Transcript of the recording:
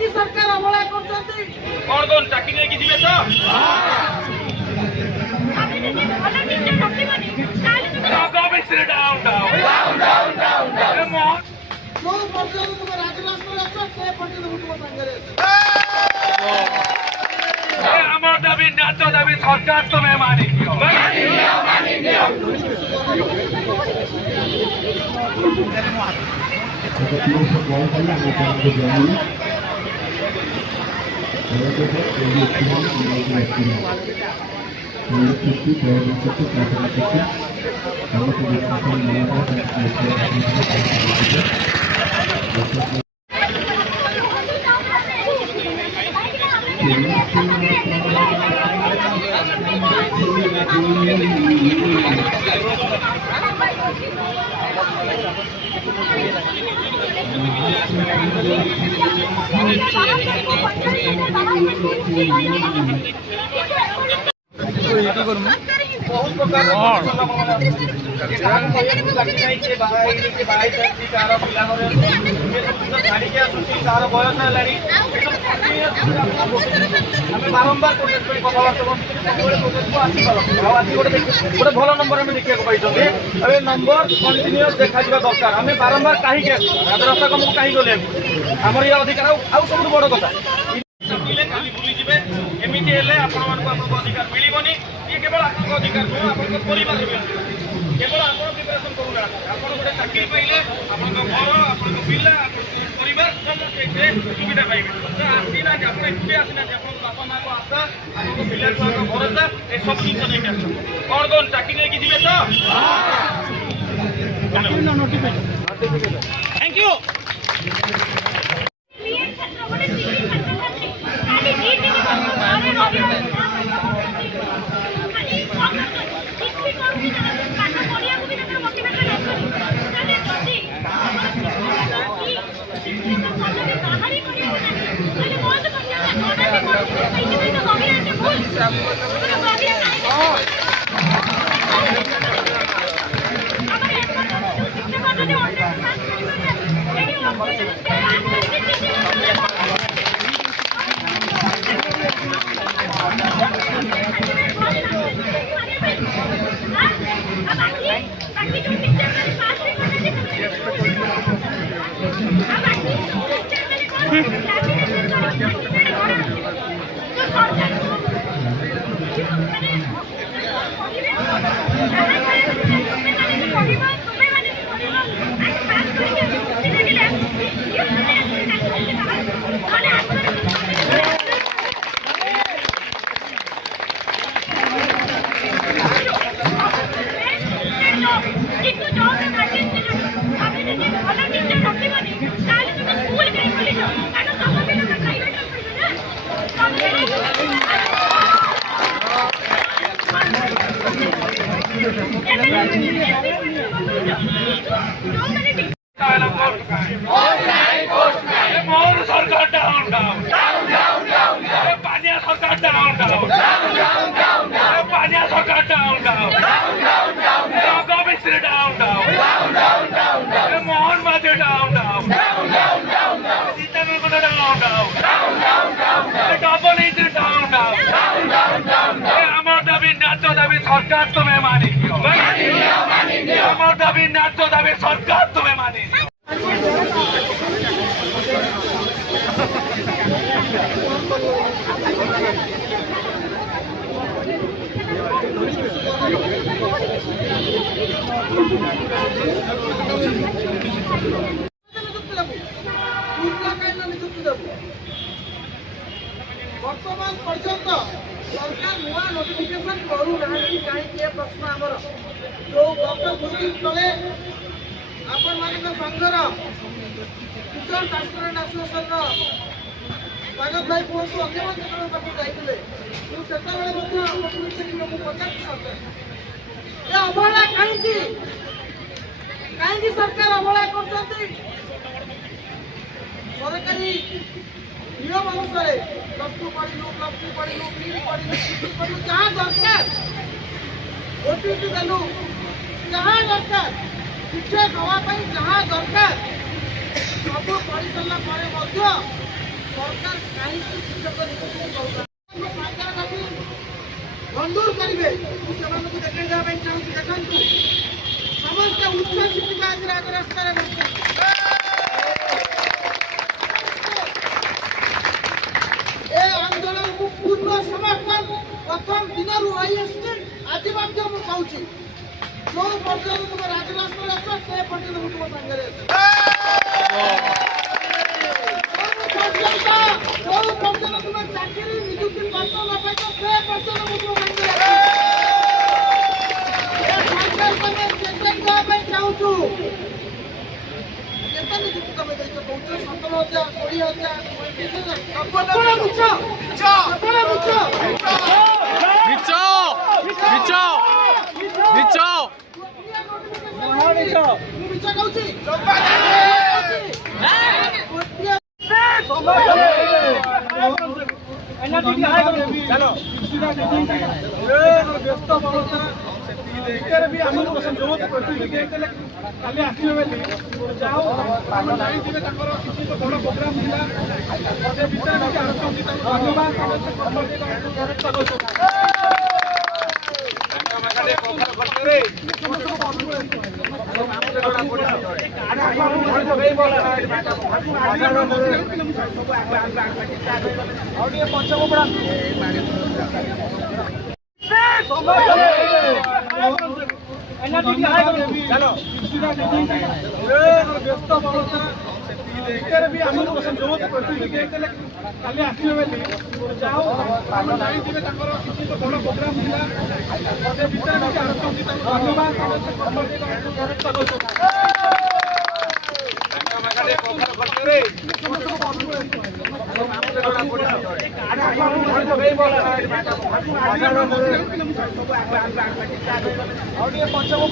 कहीं सरकार अवहेला करछंती कौन कौन चाकरी लेके जिबे तो जो पर्यटन तुम राजराष्ट्र अच्छो से पर्यटन तुम संगरे আমার দাবি ন্যায্য দাবি সরকার তুমি মানি দিও बहुत प्रकार बारंबार गोटे भल नंबर देखा पाई नंबर कंटिन्यूअस देखा दरकार आम बारंबार कहीं राजरास्ता कम कहीं गले आमर ये अधिकार आउ सब बड़ कथा बुलीजे एमती अधिकार मिलबनी ये केवल आप अधिकार नुह आप परिवार केवल आप प्रिपेरेसन करूना आप गोटे चाकरी पाइले आप घर आप पिला परिवार समस्ते सुविधा पाइबे तो आसीना आप एकुटे आसीना आप बापा माँ को आशा आप पिला भरोसा ये सब जिन नहीं कौन कौन चाकरी लेके जी तो थैंक यू सरकार डाउन डाउन पानिया सरकार डाउन डाउन पानिया सरकार down down down down Mohan Majhi down down Sitaram down down double engine down down আমার দাবি ন্যায্য দাবি সরকার তুমি মানি দিও আমার দাবি ন্যায্য দাবি সরকার তুমি মানি দিও बर्तमान पर्यंत सरकार नुआ नोटिफिकेशन करू कहीं प्रश्न आमर जो गत 2 दिन तले आपण मान संघर टीचर ट्रांसपेरेंट एसोसिएशन स्वागत भाई पुओं अभिमंत्रण पाखु जाइए अवहेला कहीं सरकार अवहेला कर सरकारी नियम अनुसार प्लस टू पढ़लु जहाँ दरकार ओटीटी देलु जहाँ दरकार शिक्षक हवाई जहाँ दरकार सब पढ़ी सारा सरकार कहीं शिक्षक बंदूर करेंगे देखे चाहूँगी देखु समस्त उच्च शिक्षित आज राजरास्तार ए आंदोलन को पूर्ण समर्थन प्रथम दिन रही आज कहूँ जो पर्यटन तुम राजरास्तार अच से पर्यटन तुम सागर जो पर्यटन तुम चाकरी निजुक्ति पत्र न पाइछ से पर्यटन तुम सागर चाहूँ केते निजुक्ति तुम देख कौच 17,000 पंचम